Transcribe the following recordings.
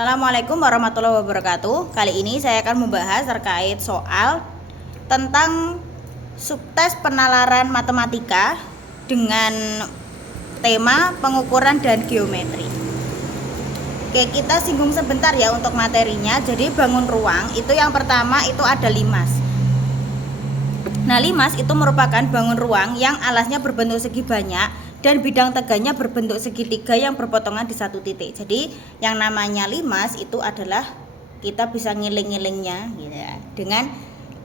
Assalamualaikum warahmatullahi wabarakatuh. Kali ini saya akan membahas terkait soal tentang subtes penalaran matematika dengan tema pengukuran dan geometri. Oke, kita singgung sebentar ya untuk materinya. Jadi bangun ruang itu yang pertama itu ada limas. Nah, limas itu merupakan bangun ruang yang alasnya berbentuk segi banyak dan bidang tegaknya berbentuk segitiga yang berpotongan di satu titik. Jadi yang namanya limas itu adalah kita bisa ngiling-ngilingnya gitu ya, dengan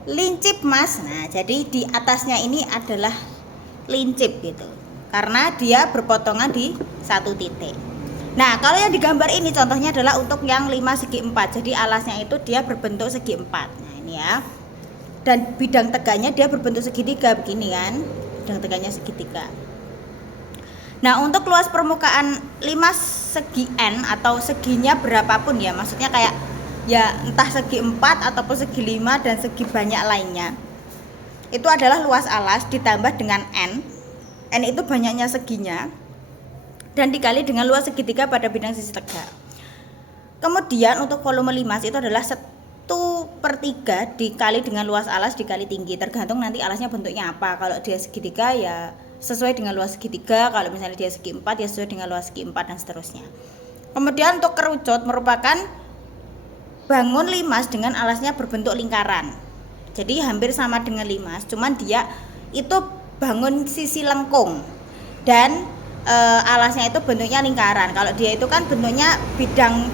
lincip mas. Nah, jadi di atasnya ini adalah lincip gitu, karena dia berpotongan di satu titik. Nah, kalau yang digambar ini contohnya adalah untuk yang 5 segi 4. Jadi alasnya itu dia berbentuk segi 4. Nah, ini ya. Dan bidang tegaknya dia berbentuk segitiga begini kan. Bidang tegaknya segitiga. Nah, untuk luas permukaan 5 segi N atau seginya berapapun ya, maksudnya kayak ya entah segi 4 ataupun segi 5 dan segi banyak lainnya, itu adalah luas alas ditambah dengan N. N itu banyaknya seginya dan dikali dengan luas segitiga pada bidang sisi tegak. Kemudian untuk volume limas itu adalah 1/3 dikali dengan luas alas dikali tinggi, tergantung nanti alasnya bentuknya apa. Kalau dia segitiga ya sesuai dengan luas segitiga, kalau misalnya dia segi 4 ya sesuai dengan luas segi 4 dan seterusnya. Kemudian untuk kerucut merupakan bangun limas dengan alasnya berbentuk lingkaran. Jadi hampir sama dengan limas, cuman dia itu bangun sisi lengkung dan alasnya itu bentuknya lingkaran. Kalau dia itu kan bentuknya bidang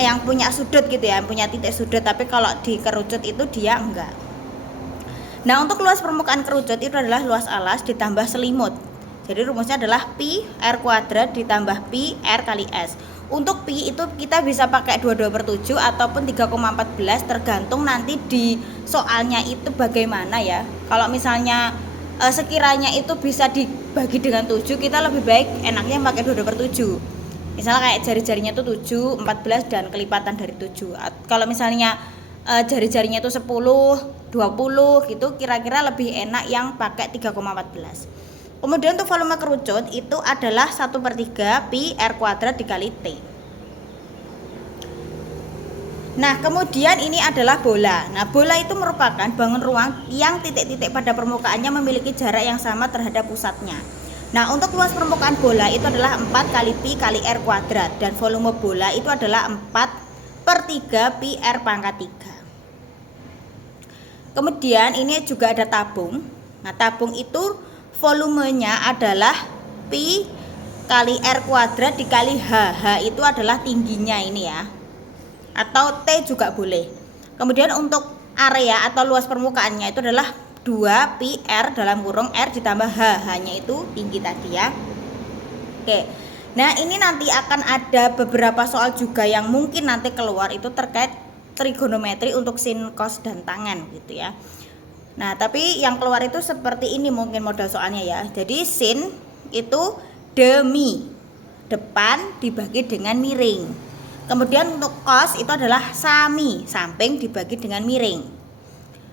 yang punya sudut gitu ya, punya titik sudut, tapi kalau di kerucut itu dia enggak. Nah, untuk luas permukaan kerucut itu adalah luas alas ditambah selimut. Jadi rumusnya adalah pi r kuadrat ditambah pi r kali s. Untuk pi itu kita bisa pakai 22/7 ataupun 3,14, tergantung nanti di soalnya itu bagaimana ya. Kalau misalnya sekiranya itu bisa dibagi dengan 7, kita lebih baik enaknya pakai 22/7. Misalnya kayak jari-jarinya itu 7, 14 dan kelipatan dari 7. Kalau misalnya jari-jarinya itu 10, 20 gitu, kira-kira lebih enak yang pakai 3,14. Kemudian untuk volume kerucut itu adalah 1/3 pi r kuadrat dikali t. Nah, kemudian ini adalah bola. Nah, bola itu merupakan bangun ruang yang titik-titik pada permukaannya memiliki jarak yang sama terhadap pusatnya. Nah, untuk luas permukaan bola itu adalah 4 kali pi kali r kuadrat, dan volume bola itu adalah 4/3 pi r pangkat 3. Kemudian ini juga ada tabung. Nah, tabung itu volumenya adalah pi kali r kuadrat dikali h. H itu adalah tingginya ini ya, atau T juga boleh. Kemudian untuk area atau luas permukaannya itu adalah 2 pi r dalam kurung r ditambah h. H-nya itu tinggi tadi ya. Oke. Nah, ini nanti akan ada beberapa soal juga yang mungkin nanti keluar itu terkait trigonometri untuk sin, cos dan tangen gitu ya. Nah, tapi yang keluar itu seperti ini mungkin modal soalnya ya. Jadi sin itu demi depan dibagi dengan miring. Kemudian untuk cos itu adalah sami, samping dibagi dengan miring.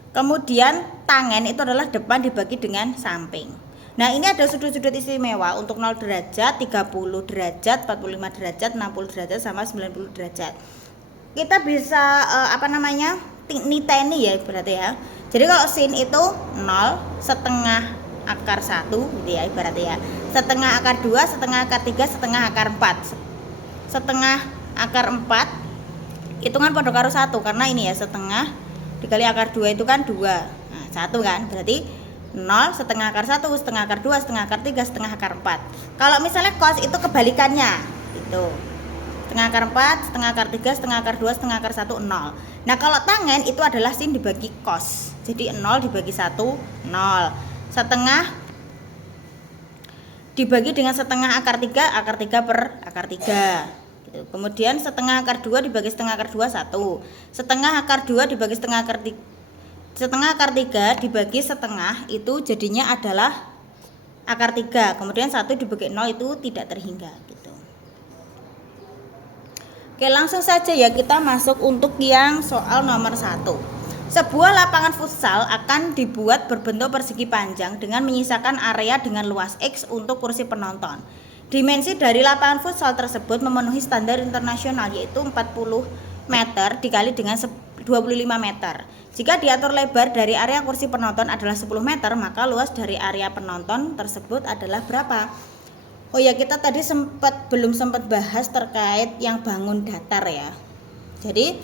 Kemudian tangen itu adalah depan dibagi dengan samping. Nah, ini ada sudut-sudut istimewa untuk 0 derajat, 30 derajat, 45 derajat, 60 derajat sama 90 derajat. Kita bisa niteni ya berarti ya. Jadi kalau sin itu 0, setengah akar 1 gitu ya ibaratnya ya. Setengah akar 2, setengah akar 3, setengah akar 4. Setengah akar 4 hitungan pada karo 1, karena ini ya setengah dikali akar 2 itu kan 2. Nah, 1 kan berarti 0, setengah akar 1, setengah akar 2, setengah akar 3, setengah akar 4. Kalau misalnya cos itu kebalikannya gitu. Setengah akar 4, setengah akar 3, setengah akar 2, setengah akar 1, 0. Nah, kalau tangen itu adalah sin dibagi cos. Jadi 0 dibagi 1, 0. Setengah dibagi dengan setengah akar 3, akar 3 per akar 3 gitu. Kemudian setengah akar 2 dibagi setengah akar 2, 1. Setengah akar 2 dibagi setengah akar 3, setengah akar 3 dibagi setengah itu jadinya adalah akar 3. Kemudian 1 dibagi 0 itu tidak terhingga gitu. Oke, langsung saja ya kita masuk untuk yang soal nomor 1. Sebuah lapangan futsal akan dibuat berbentuk persegi panjang dengan menyisakan area dengan luas X untuk kursi penonton. Dimensi dari lapangan futsal tersebut memenuhi standar internasional yaitu 40 meter dikali dengan 25 meter. Jika diatur lebar dari area kursi penonton adalah 10 meter, maka luas dari area penonton tersebut adalah berapa? Oh ya, kita tadi belum sempat bahas terkait yang bangun datar ya. Jadi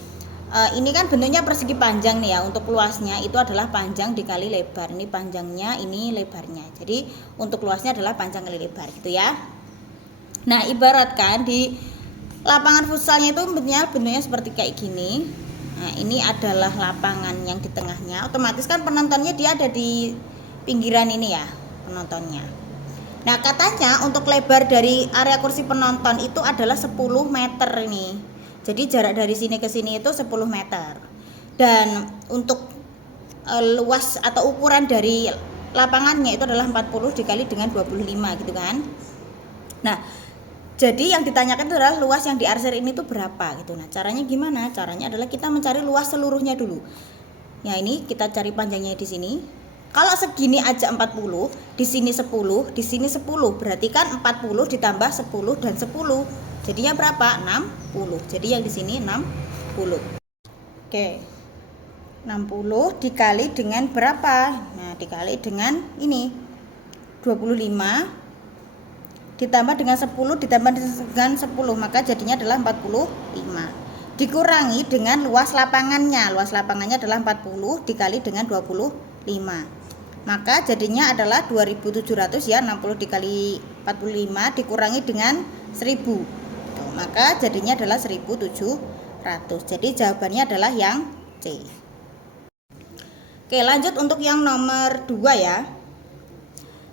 ini kan bentuknya persegi panjang nih ya. Untuk luasnya itu adalah panjang dikali lebar. Ini panjangnya, ini lebarnya. Jadi untuk luasnya adalah panjang kali lebar gitu ya. Nah, ibaratkan di lapangan futsalnya itu bentuknya seperti kayak gini. Nah, ini adalah lapangan yang di tengahnya. Otomatis kan penontonnya dia ada di pinggiran ini ya, penontonnya. Nah, katanya untuk lebar dari area kursi penonton itu adalah 10 meter ini. Jadi jarak dari sini ke sini itu 10 meter. Dan untuk luas atau ukuran dari lapangannya itu adalah 40 dikali dengan 25 gitu kan. Nah, jadi yang ditanyakan adalah luas yang diarsir ini tuh berapa gitu. Nah, caranya gimana? Caranya adalah kita mencari luas seluruhnya dulu. Ya, ini kita cari panjangnya di sini. Kalau segini aja 40, di sini 10, di sini 10. Berarti kan 40 ditambah 10 dan 10. Jadinya berapa? 60. Jadi yang di sini 60. Oke. 60 dikali dengan berapa? Nah, dikali dengan ini. 25 ditambah dengan 10 ditambah dengan 10, maka jadinya adalah 45. Dikurangi dengan luas lapangannya. Luas lapangannya adalah 40 dikali dengan 25. Maka jadinya adalah 2700 ya. 60 dikali 45 dikurangi dengan 1000. Maka jadinya adalah 1700. Jadi jawabannya adalah yang C. Oke, lanjut untuk yang nomor 2 ya.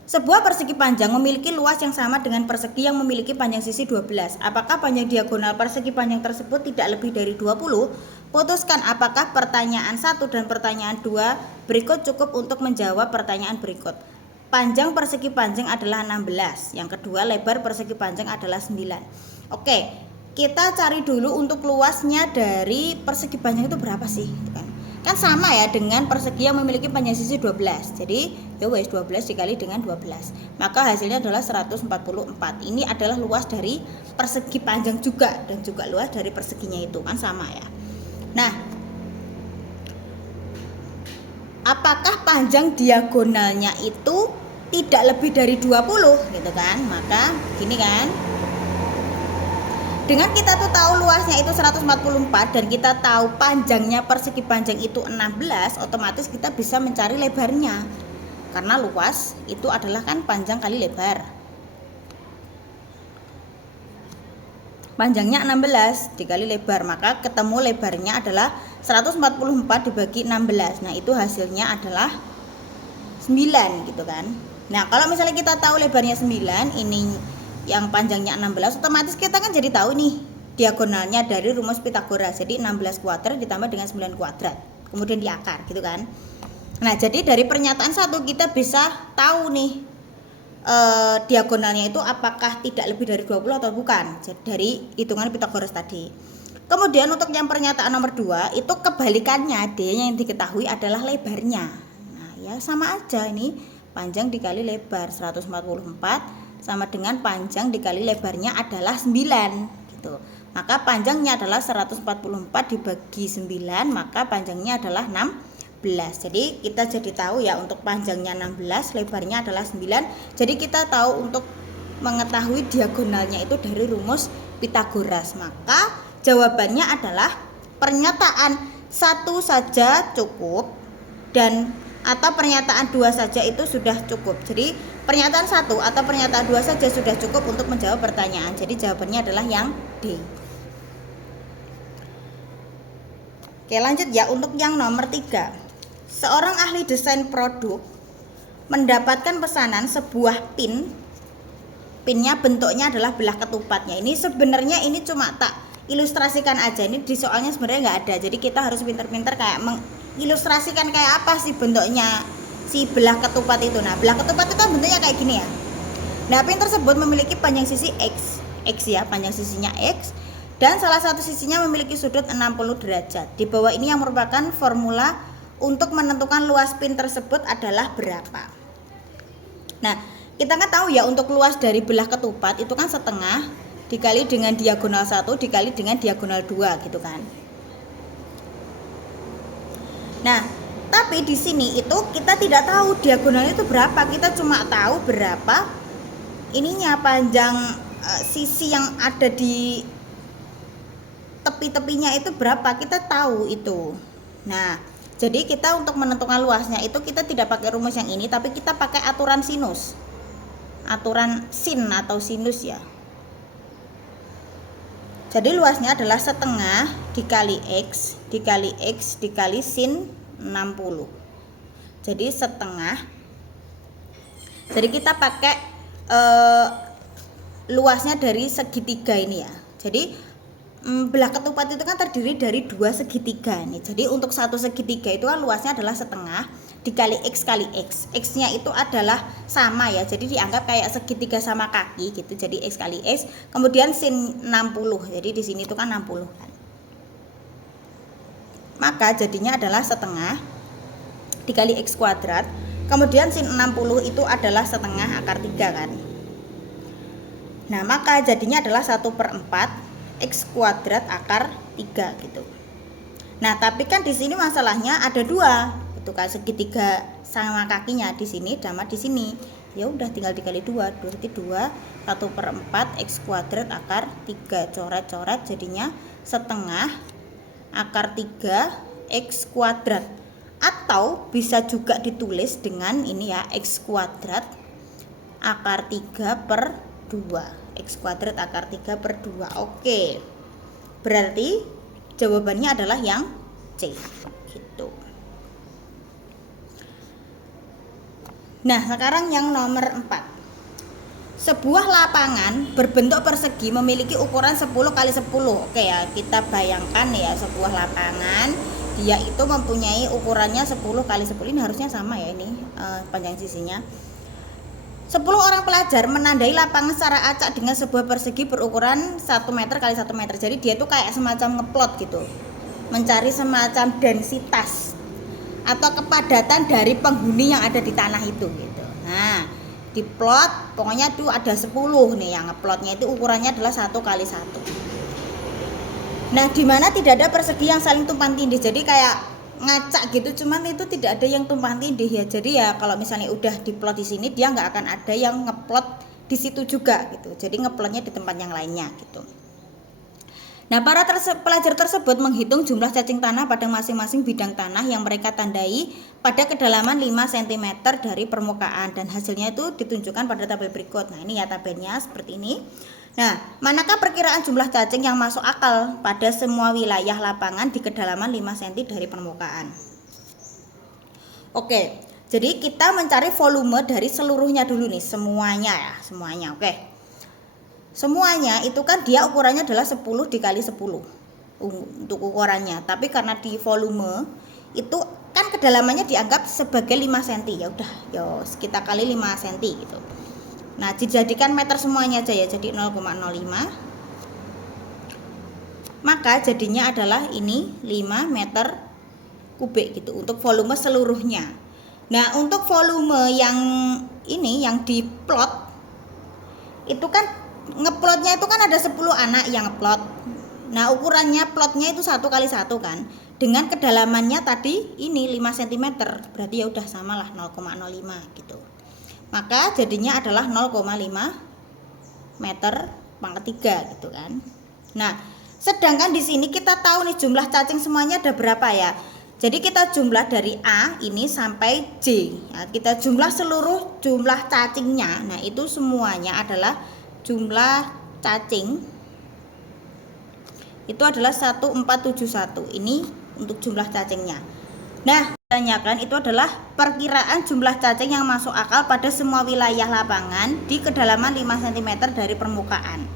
Sebuah persegi panjang memiliki luas yang sama dengan persegi yang memiliki panjang sisi 12. Apakah panjang diagonal persegi panjang tersebut tidak lebih dari 20? Putuskan apakah pertanyaan 1 dan pertanyaan 2 berikut cukup untuk menjawab pertanyaan berikut. Panjang persegi panjang adalah 16. Yang kedua, lebar persegi panjang adalah 9. Oke, kita cari dulu untuk luasnya dari persegi panjang itu berapa sih? Kan sama ya dengan persegi yang memiliki panjang sisi 12. Jadi ya wes 12 dikali dengan 12. Maka hasilnya adalah 144. Ini adalah luas dari persegi panjang juga dan juga luas dari perseginya itu kan sama ya. Nah, apakah panjang diagonalnya itu tidak lebih dari 20 gitu kan? Maka gini kan. Dengan kita tuh tahu luasnya itu 144 dan kita tahu panjangnya persegi panjang itu 16, otomatis kita bisa mencari lebarnya. Karena luas itu adalah kan panjang kali lebar. Panjangnya 16 dikali lebar, maka ketemu lebarnya adalah 144 dibagi 16. Nah, itu hasilnya adalah 9 gitu kan. Nah, kalau misalnya kita tahu lebarnya 9, ini yang panjangnya 16, otomatis kita kan jadi tahu nih diagonalnya dari rumus Pythagoras. Jadi 16 kuadrat ditambah dengan 9 kuadrat, kemudian diakar gitu kan. Nah, jadi dari pernyataan 1 kita bisa tahu nih diagonalnya itu apakah tidak lebih dari 20 atau bukan. Jadi dari hitungan Pythagoras tadi. Kemudian untuk yang pernyataan nomor 2 itu kebalikannya, D yang diketahui adalah lebarnya. Nah, ya sama aja, ini panjang dikali lebar 144 sama dengan panjang dikali lebarnya adalah 9 gitu. Maka panjangnya adalah 144 dibagi 9, maka panjangnya adalah 16. Jadi kita jadi tahu ya untuk panjangnya 16, lebarnya adalah 9. Jadi kita tahu untuk mengetahui diagonalnya itu dari rumus Pythagoras. Maka jawabannya adalah pernyataan 1 saja cukup dan atau pernyataan 2 saja itu sudah cukup. Jadi pernyataan 1 atau pernyataan 2 saja sudah cukup untuk menjawab pertanyaan. Jadi jawabannya adalah yang D. Oke, lanjut ya untuk yang nomor 3. Seorang ahli desain produk mendapatkan pesanan sebuah pin. Pinnya bentuknya adalah belah ketupatnya. Ini sebenarnya ini cuma tak ilustrasikan aja. Ini di soalnya sebenarnya nggak ada. Jadi kita harus pinter-pinter kayak ilustrasikan kayak apa sih bentuknya si belah ketupat itu. Nah, belah ketupat itu bentuknya kayak gini ya. Nah, pin tersebut memiliki panjang sisi X ya, panjang sisinya X, dan salah satu sisinya memiliki sudut 60 derajat. Di bawah ini yang merupakan formula untuk menentukan luas pin tersebut adalah berapa. Nah, kita kan tahu ya untuk luas dari belah ketupat itu kan setengah dikali dengan diagonal 1 dikali dengan diagonal 2 gitu kan. Nah, tapi di sini itu kita tidak tahu diagonalnya itu berapa, kita cuma tahu berapa ininya panjang sisi yang ada di tepi-tepinya itu berapa, kita tahu itu. Nah, jadi kita untuk menentukan luasnya itu kita tidak pakai rumus yang ini, tapi kita pakai aturan sinus. Aturan sin atau sinus ya. Jadi luasnya adalah setengah dikali X dikali sin 60. Jadi setengah. Jadi kita pakai luasnya dari segitiga ini ya. Jadi belah ketupat itu kan terdiri dari 2 segitiga nih. Jadi untuk satu segitiga itu kan luasnya adalah setengah dikali X kali X. X-nya itu adalah sama ya. Jadi dianggap kayak segitiga sama kaki gitu. Jadi X kali X, kemudian sin 60. Jadi di sini itu kan 60 kan. Maka jadinya adalah setengah dikali X kuadrat. Kemudian sin 60 itu adalah setengah akar 3 kan. Nah, maka jadinya adalah 1/4 X kuadrat akar 3 gitu. Nah, tapi kan di sini masalahnya ada 2. Itu kan segitiga sama kakinya di sini sama di sini. Ya udah tinggal dikali 2. Berarti 2 1/4 X kuadrat akar 3. Coret-coret jadinya setengah akar 3 X kuadrat. Atau bisa juga ditulis dengan ini ya, X kuadrat akar 3/2. X kuadrat akar 3/2. Oke. Berarti jawabannya adalah yang C gitu. Nah, sekarang yang nomor 4. Sebuah lapangan berbentuk persegi memiliki ukuran 10 kali 10. Oke ya, kita bayangkan ya sebuah lapangan dia itu mempunyai ukurannya 10 kali 10. Ini harusnya sama ya ini panjang sisinya. 10 orang pelajar menandai lapangan secara acak dengan sebuah persegi berukuran 1 meter kali 1 meter. Jadi dia tuh kayak semacam ngeplot gitu. Mencari semacam densitas atau kepadatan dari penghuni yang ada di tanah itu gitu. Nah, di plot pokoknya tuh ada 10 nih yang ngeplotnya itu ukurannya adalah 1 kali 1. Nah, di mana tidak ada persegi yang saling tumpang tindih. Jadi kayak ngacak gitu, cuman itu tidak ada yang tumpang tindih ya. Jadi ya kalau misalnya udah diplot di sini dia nggak akan ada yang ngeplot di situ juga gitu. Jadi ngeplotnya di tempat yang lainnya gitu. Nah, para pelajar tersebut menghitung jumlah cacing tanah pada masing-masing bidang tanah yang mereka tandai pada kedalaman 5 cm dari permukaan, dan hasilnya itu ditunjukkan pada tabel berikut. Nah, ini ya tabelnya seperti ini. Nah, manakah perkiraan jumlah cacing yang masuk akal pada semua wilayah lapangan di kedalaman 5 cm dari permukaan? Oke, jadi kita mencari volume dari seluruhnya dulu nih, semuanya ya, semuanya. Oke. Semuanya itu kan dia ukurannya adalah 10 dikali 10 untuk ukurannya. Tapi karena di volume itu kan kedalamannya dianggap sebagai 5 cm. Ya udah, yo kita kali 5 cm gitu. Nah, dijadikan meter semuanya aja ya. Jadi 0,05. Maka jadinya adalah ini 5 meter kubik gitu untuk volume seluruhnya. Nah, untuk volume yang ini yang diplot itu kan ngeplotnya itu kan ada 10 anak yang ngeplot. Nah, ukurannya plotnya itu 1 kali 1 kan. Dengan kedalamannya tadi ini 5 cm. Berarti ya udah samalah 0,05 gitu. Maka jadinya adalah 0,5 meter pangkat 3 gitu kan. Nah, sedangkan di sini kita tahu nih jumlah cacing semuanya ada berapa ya. Jadi kita jumlah dari A ini sampai J. Nah, kita jumlah seluruh jumlah cacingnya. Nah, itu semuanya adalah jumlah cacing itu adalah 1471. Ini untuk jumlah cacingnya. Nah, tanyakan itu adalah perkiraan jumlah cacing yang masuk akal pada semua wilayah lapangan di kedalaman 5 cm dari permukaan.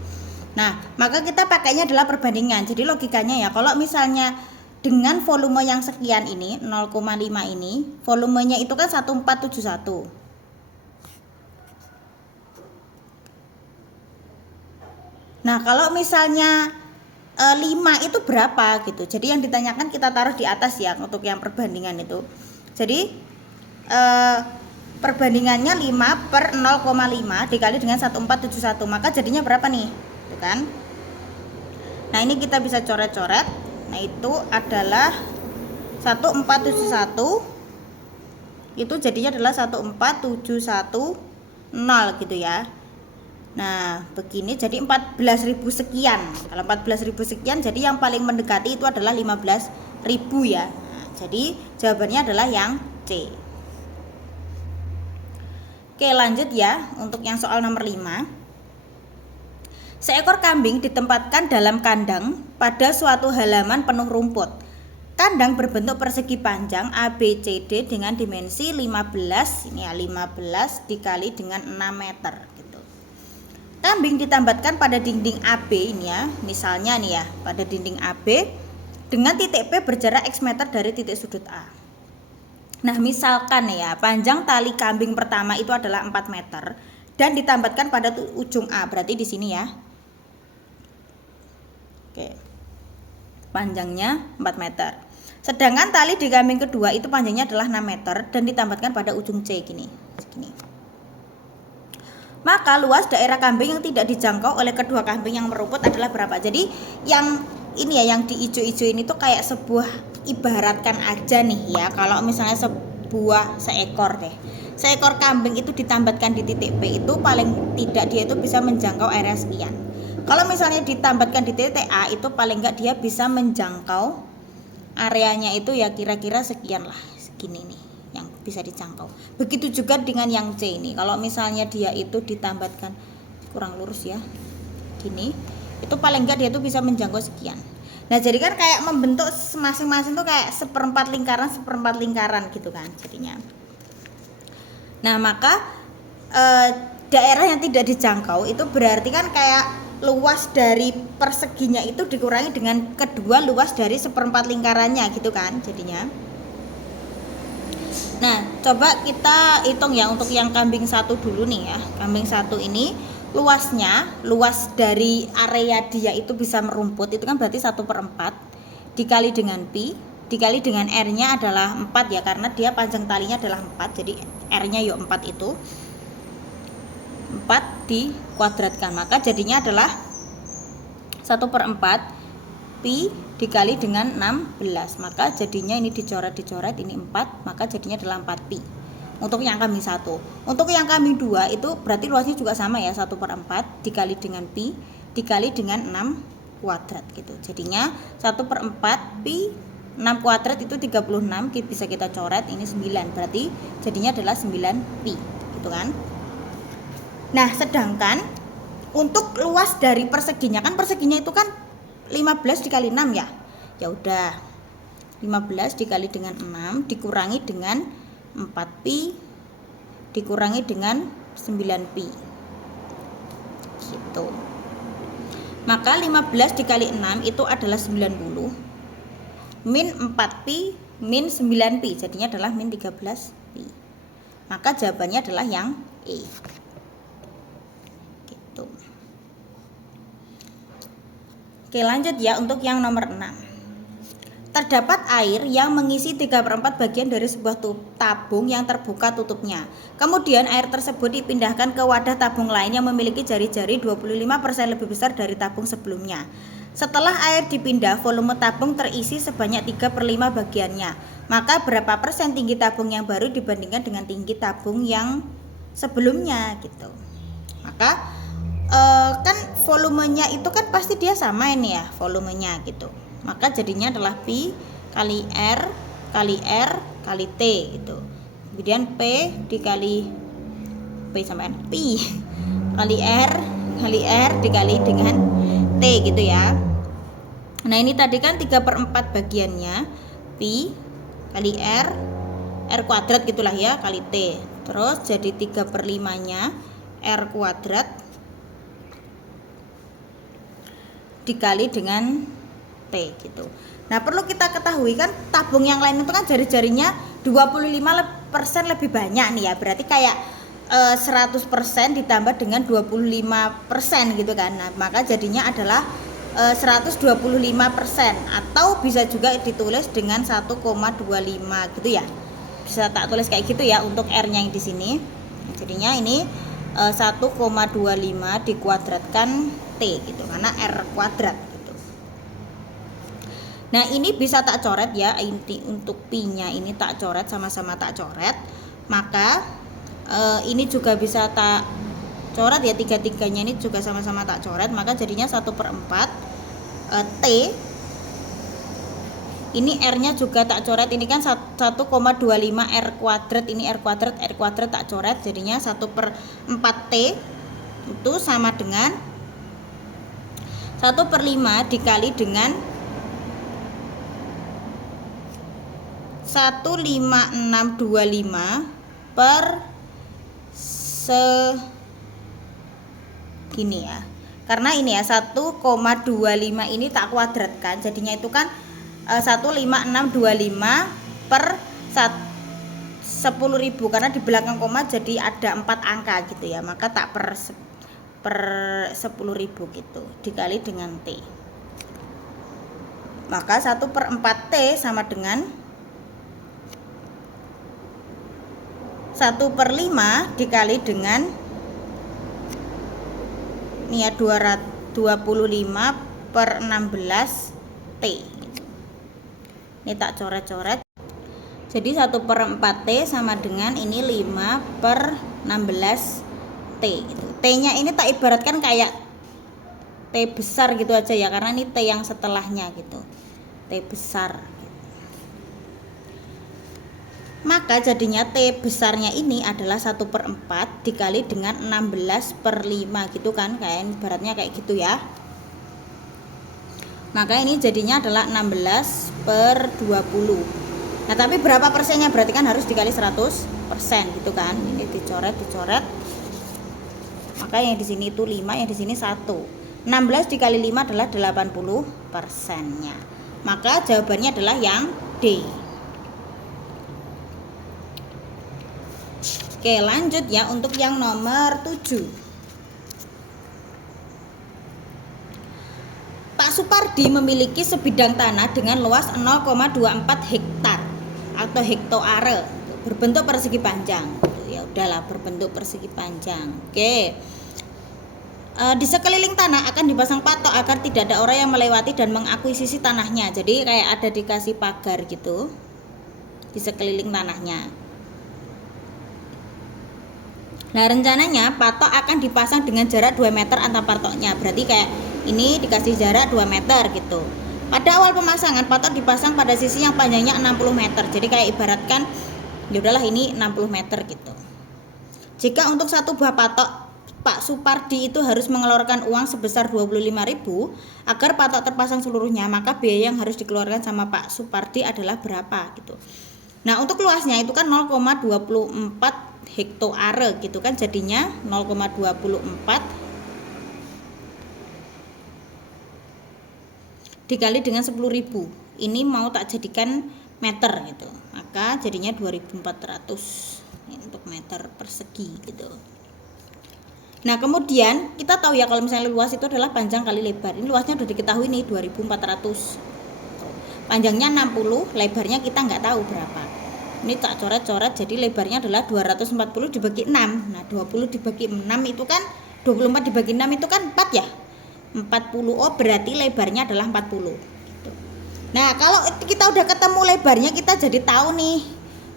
Nah, maka kita pakainya adalah perbandingan. Jadi logikanya ya, kalau misalnya dengan volume yang sekian ini 0,5 ini, volumenya itu kan 1471. Nah, kalau misalnya 5 itu berapa gitu. Jadi yang ditanyakan kita taruh di atas ya untuk yang perbandingan itu. Jadi perbandingannya 5/0,5 dikali dengan 1471, maka jadinya berapa nih? Tuh kan? Nah, ini kita bisa coret-coret. Nah, itu adalah 1471, itu jadinya adalah 14710 gitu ya. Nah, begini jadi 14.000 sekian. Kalau 14.000 sekian, jadi yang paling mendekati itu adalah 15.000 ya. Nah, jadi jawabannya adalah yang C. Oke, lanjut ya untuk yang soal nomor 5. Seekor kambing ditempatkan dalam kandang pada suatu halaman penuh rumput. Kandang berbentuk persegi panjang ABCD dengan dimensi 15, ini ya 15 dikali dengan 6 meter gitu. Kambing ditambatkan pada dinding AB ini ya, misalnya nih ya, pada dinding AB dengan titik P berjarak X meter dari titik sudut A. Nah, misalkan ya, panjang tali kambing pertama itu adalah 4 meter dan ditambatkan pada ujung A, berarti di sini ya. Oke. Panjangnya 4 meter. Sedangkan tali di kambing kedua itu panjangnya adalah 6 meter dan ditambatkan pada ujung C gini. Maka luas daerah kambing yang tidak dijangkau oleh kedua kambing yang merumput adalah berapa? Jadi yang ini ya, yang di ijo-ijo ini tuh kayak sebuah, ibaratkan aja nih ya, kalau misalnya seekor kambing itu ditambatkan di titik P, itu paling tidak dia itu bisa menjangkau area sekian. Kalau misalnya ditambatkan di titik A, itu paling enggak dia bisa menjangkau areanya itu ya kira-kira sekian lah, segini nih yang bisa dijangkau. Begitu juga dengan yang C ini. Kalau misalnya dia itu ditambatkan kurang lurus ya, gini, itu paling enggak dia tuh bisa menjangkau sekian. Nah, jadi kan kayak membentuk masing-masing tuh kayak seperempat lingkaran gitu kan jadinya. Nah, maka daerah yang tidak dijangkau itu berarti kan kayak luas dari perseginya itu dikurangi dengan kedua luas dari seperempat lingkarannya gitu kan jadinya. Nah, coba kita hitung ya untuk yang kambing satu dulu nih ya. Kambing satu ini luas dari area dia itu bisa merumput itu kan berarti 1/4 dikali dengan pi dikali dengan R nya adalah 4 ya, karena dia panjang talinya adalah 4, jadi R nya yuk 4 itu 4 dikuadratkan, maka jadinya adalah 1/4 pi dikali dengan 16, maka jadinya ini dicoret ini 4, maka jadinya adalah 4 pi untuk yang kambing 1. Untuk yang kambing 2 itu berarti luasnya juga sama ya, 1/4 dikali dengan pi dikali dengan 6 kuadrat gitu, jadinya 1/4 pi 6 kuadrat itu 36, bisa kita coret ini 9, berarti jadinya adalah 9 pi gitu kan. Nah, sedangkan untuk luas dari perseginya, kan perseginya itu kan 15 dikali 6 ya. Ya udah. 15 dikali dengan 6 dikurangi dengan 4 pi dikurangi dengan 9 pi. Gitu. Maka 15 dikali 6 itu adalah 90 min 4 pi min 9 pi, jadinya adalah min 13 pi. Maka jawabannya adalah yang E. Oke, lanjut ya untuk yang nomor 6. Terdapat air yang mengisi 3/4 bagian dari sebuah tabung yang terbuka tutupnya. Kemudian air tersebut dipindahkan ke wadah tabung lain yang memiliki jari-jari 25% lebih besar dari tabung sebelumnya. Setelah air dipindah, volume tabung terisi sebanyak 3/5 bagiannya. Maka berapa persen tinggi tabung yang baru dibandingkan dengan tinggi tabung yang sebelumnya gitu. Maka kan volumenya itu kan pasti dia sama ini ya, volumenya gitu. Maka jadinya adalah pi kali R kali T gitu. Kemudian P dikali P sampai pi kali R dikali dengan T gitu ya. Nah, ini tadi kan 3/4 bagiannya pi kali R kuadrat gitulah ya, kali T. Terus jadi 3/5 nya R kuadrat dikali dengan T gitu. Nah, perlu kita ketahui kan tabung yang lain itu kan jari-jarinya 25% lebih banyak nih ya. Berarti kayak 100% ditambah dengan 25% gitu kan. Nah, maka jadinya adalah 125%, atau bisa juga ditulis dengan 1,25 gitu ya. bisa tak tulis kayak gitu ya untuk R-nya yang di sini. Jadinya ini 1,25 dikuadratkan T gitu, karena R kuadrat gitu. Nah, ini bisa tak coret ya, inti untuk pi-nya ini tak coret, sama-sama tak coret. Maka ini juga bisa tak coret ya, tiga-tiganya ini juga sama-sama tak coret, maka jadinya 1/4 T. Ini R-nya juga tak coret, ini kan 1,25 R kuadrat, ini R kuadrat tak coret, jadinya 1/4 T itu sama dengan 1/5 dikali dengan 15625 per segini ya. Karena ini ya 1,25 ini tak kuadratkan, jadinya itu kan 15625 per 10.000, karena di belakang koma jadi ada 4 angka gitu ya, maka tak per 10.000 gitu dikali dengan T. Maka 1/4 T sama dengan 1/5 dikali dengan ini ya 25/16 T. Ini tak coret-coret. Jadi 1/4 T sama dengan ini 5/16 T gitu. T-nya ini tak ibaratkan kayak T besar gitu aja ya, karena ini T yang setelahnya gitu. T besar. Maka jadinya T besarnya ini adalah 1/4 dikali dengan 16/5 gitu kan, kayak ibaratnya kayak gitu ya. Maka ini jadinya adalah 16/20. Nah, tapi berapa persennya? Berarti kan harus dikali 100% gitu kan. Ini dicoret. Maka yang di sini itu 5, yang di sini 1. 16 dikali 5 adalah 80%-nya. Maka jawabannya adalah yang D. Oke, lanjut ya untuk yang nomor 7. Pak Supardi memiliki sebidang tanah dengan luas 0,24 hektar atau hektare berbentuk persegi panjang. Ya udahlah, berbentuk persegi panjang. Oke. Di sekeliling tanah akan dipasang patok agar tidak ada orang yang melewati dan mengakuisisi tanahnya. Jadi kayak ada dikasih pagar gitu di sekeliling tanahnya. Nah, rencananya patok akan dipasang dengan jarak 2 meter antar patoknya. Berarti kayak ini dikasih jarak 2 meter gitu. Pada awal pemasangan patok dipasang pada sisi yang panjangnya 60 meter. Jadi kayak ibaratkan ya udahlah ini 60 meter gitu. Jika untuk satu buah patok Pak Supardi itu harus mengeluarkan uang sebesar 25.000 agar patok terpasang seluruhnya, maka biaya yang harus dikeluarkan sama Pak Supardi adalah berapa gitu. Nah, untuk luasnya itu kan 0,24 hektare gitu kan, jadinya 0,24 dikali dengan 10.000. Ini mau tak jadikan meter gitu. Maka jadinya 2.400 untuk meter persegi gitu. Nah, kemudian kita tahu ya kalau misalnya luas itu adalah panjang kali lebar. Ini luasnya sudah diketahui nih 2.400. Panjangnya 60, lebarnya kita nggak tahu berapa. Ini tak coret-coret, jadi lebarnya adalah 240 dibagi 6. Nah, 20 dibagi 6 itu kan 24 dibagi 6 itu kan 4 ya. 40. Oh, berarti lebarnya adalah 40 gitu. Nah, kalau kita udah ketemu lebarnya, kita jadi tahu nih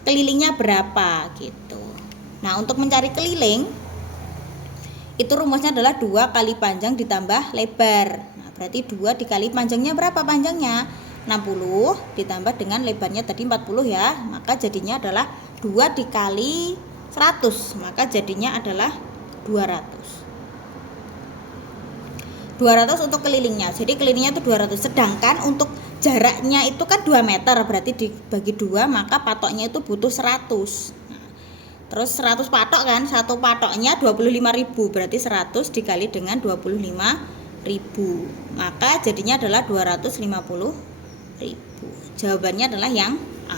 kelilingnya berapa gitu. Nah, untuk mencari keliling itu rumusnya adalah 2 kali panjang ditambah lebar. Nah, berarti 2 dikali panjangnya berapa? Panjangnya 60 ditambah dengan lebarnya tadi 40 ya, maka jadinya adalah 2 dikali 100, maka jadinya adalah 200 untuk kelilingnya. Jadi kelilingnya itu 200, sedangkan untuk jaraknya itu kan 2 meter, berarti dibagi 2 maka patoknya itu butuh 100. Nah, terus 100 patok kan, satu patoknya 25.000, berarti 100 dikali dengan 25.000, maka jadinya adalah 250.000. Jawabannya adalah yang A.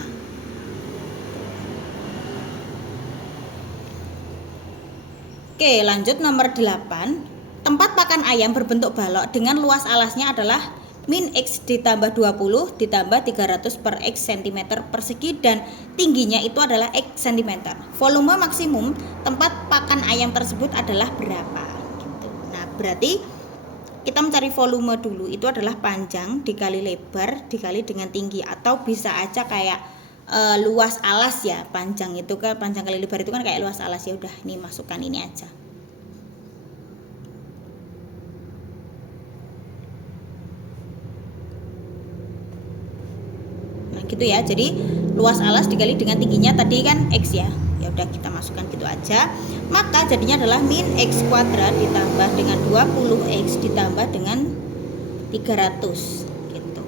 Oke, lanjut nomor 8. Tempat pakan ayam berbentuk balok dengan luas alasnya adalah min X ditambah 20 ditambah 300 per X cm persegi dan tingginya itu adalah X cm. Volume maksimum tempat pakan ayam tersebut adalah berapa gitu. Nah, berarti kita mencari volume dulu, itu adalah panjang dikali lebar dikali dengan tinggi, atau bisa aja kayak luas alas ya. Panjang itu kan, panjang kali lebar itu kan kayak luas alas. Ya udah, ini masukkan ini aja. Gitu ya. Jadi luas alas dikali dengan tingginya tadi kan X ya. Ya udah, kita masukkan gitu aja. Maka jadinya adalah min X kuadrat ditambah dengan 20X ditambah dengan 300 gitu.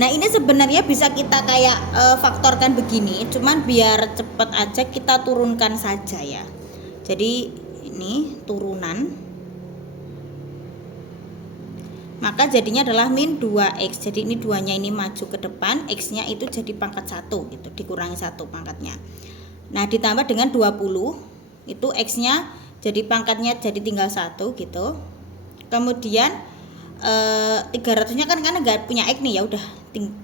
Nah, ini sebenarnya bisa kita kayak faktorkan begini, cuman biar cepet aja kita turunkan saja ya. Jadi ini turunan, maka jadinya adalah min 2X. Jadi ini 2-nya ini maju ke depan, X-nya itu jadi pangkat 1 gitu, dikurangi 1 pangkatnya. Nah, ditambah dengan 20, itu X-nya jadi pangkatnya jadi tinggal 1 gitu. Kemudian 300-nya kan karena nggak punya X nih, ya udah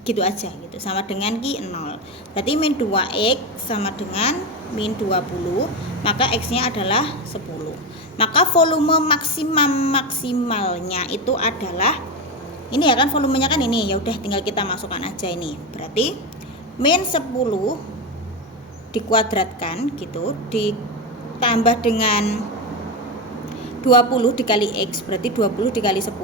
gitu aja gitu, sama dengan Ki 0. Berarti min 2X sama dengan min 20, maka X-nya adalah 10. Maka volume maksimalnya itu adalah ini ya kan, volumenya kan ini. Ya udah, tinggal kita masukkan aja ini. Berarti min 10 dikuadratkan gitu ditambah dengan 20 dikali X, berarti 20 dikali 10.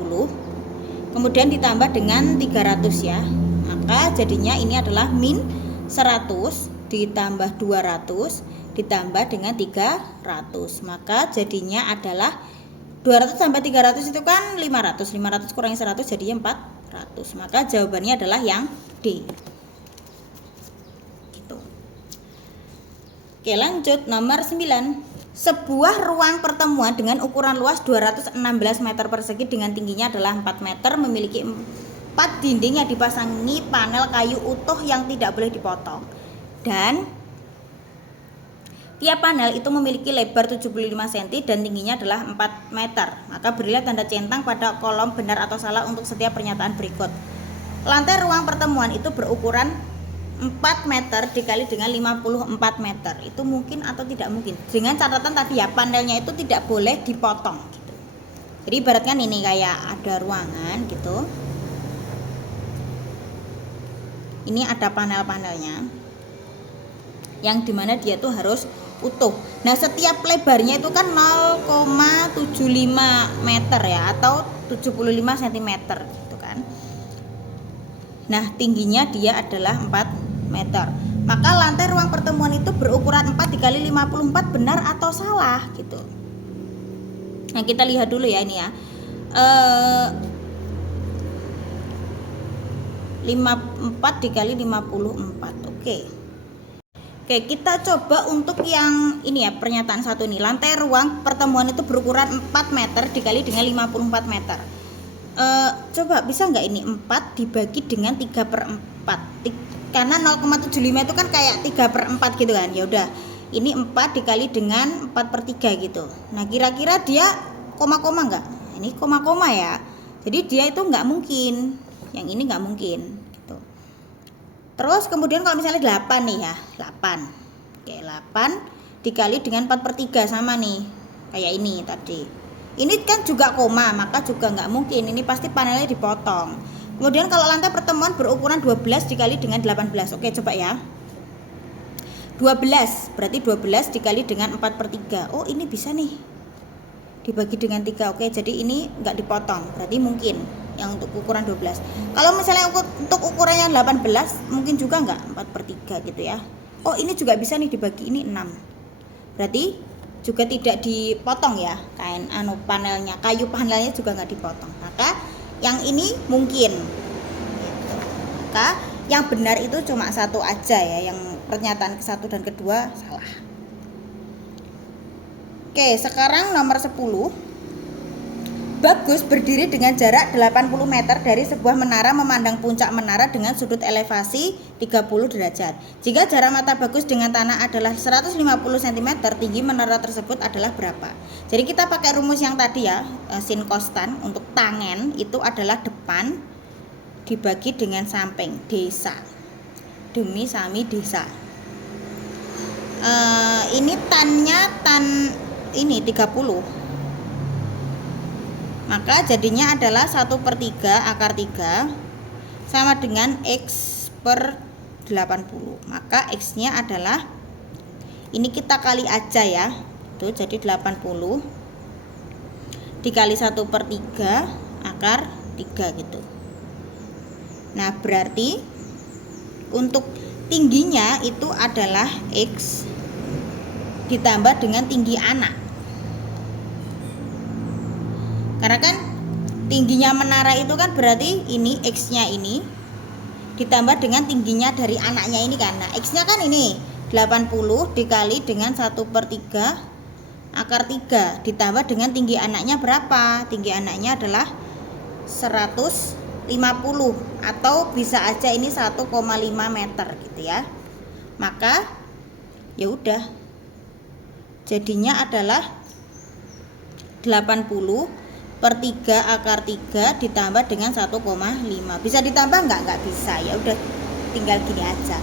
Kemudian ditambah dengan 300 ya. Maka jadinya ini adalah min 100 ditambah 200 ditambah dengan 300. Maka jadinya adalah 200 tambah 300 itu kan 500. 500 kurangi 100 jadinya 400. Maka jawabannya adalah yang D. Gitu. Oke, lanjut nomor 9. Sebuah ruang pertemuan dengan ukuran luas 216 meter persegi dengan tingginya adalah 4 meter memiliki 4 dinding yang dipasangi panel kayu utuh yang tidak boleh dipotong. Dan tiap panel itu memiliki lebar 75 cm dan tingginya adalah 4 meter. Maka berilah tanda centang pada kolom benar atau salah untuk setiap pernyataan berikut. Lantai ruang pertemuan itu berukuran 4 meter dikali dengan 54 meter. Itu mungkin atau tidak mungkin? Dengan catatan tadi ya, panelnya itu tidak boleh dipotong gitu. Jadi ibaratkan ini kayak ada ruangan gitu. Ini ada panel-panelnya yang dimana dia tuh harus utuh. Nah, setiap lebarnya itu kan 0,75 meter ya, atau 75 cm gitu kan. Nah, tingginya dia adalah 4 meter. Maka lantai ruang pertemuan itu berukuran 4 dikali 54 benar atau salah gitu. Nah, kita lihat dulu ya ini ya. 54 dikali 54. Oke, kita coba untuk yang ini ya, pernyataan satu nih. Lantai ruang pertemuan itu berukuran 4 meter dikali dengan 54 meter. Coba bisa nggak ini 4 dibagi dengan 3/4? Karena 0,75 itu kan kayak 3/4 gitu kan. Ya udah, ini 4 dikali dengan 4/3 gitu. Nah, kira-kira dia koma-koma nggak? Ini koma-koma ya. Jadi dia itu nggak mungkin. Yang ini nggak mungkin gitu. Terus kemudian kalau misalnya 8 nih ya, 8. Oke, 8 dikali dengan 4/3 sama nih. Kayak ini tadi. Ini kan juga koma, maka juga nggak mungkin. Ini pasti panelnya dipotong. Kemudian kalau lantai pertemuan berukuran 12 dikali dengan 18. Oke, coba ya. 12, berarti 12 dikali dengan 4/3. Oh, ini bisa nih. Dibagi dengan 3. Oke, jadi ini nggak dipotong. Berarti mungkin yang untuk ukuran 12. Kalau misalnya untuk ukuran yang 18 mungkin juga enggak 4/3 gitu ya. Oh, ini juga bisa nih dibagi, ini 6. Berarti juga tidak dipotong ya kain panelnya, kayu panelnya juga enggak dipotong. Maka yang ini mungkin gitu. Maka yang benar itu cuma satu aja ya, yang pernyataan ke-1 dan ke-2 salah. Oke, sekarang nomor 10. Bagus berdiri dengan jarak 80 meter dari sebuah menara memandang puncak menara dengan sudut elevasi 30 derajat. Jika jarak mata Bagus dengan tanah adalah 150 cm, tinggi menara tersebut adalah berapa? Jadi kita pakai rumus yang tadi ya, sin konstan untuk tangen itu adalah depan dibagi dengan samping, desa. Demi sami desa. Ini tannya tan ini 30. Maka jadinya adalah 1/3 akar 3 sama dengan X per 80. Maka X nya adalah, ini kita kali aja ya, itu jadi 80 dikali 1/3 akar 3 gitu. Nah berarti untuk tingginya itu adalah X ditambah dengan tinggi anak. Karena kan tingginya menara itu kan berarti ini X-nya ini ditambah dengan tingginya dari anaknya ini kan. Nah, X-nya kan ini 80 dikali dengan 1/3 akar 3 ditambah dengan tinggi anaknya berapa? Tinggi anaknya adalah 150 atau bisa aja ini 1,5 meter gitu ya. Maka ya udah. Jadinya adalah 80/3 akar 3 ditambah dengan 1,5. Bisa ditambah nggak bisa, ya udah tinggal gini aja.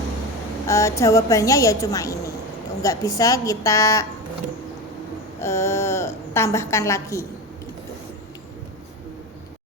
Jawabannya ya cuma ini, nggak bisa kita tambahkan lagi.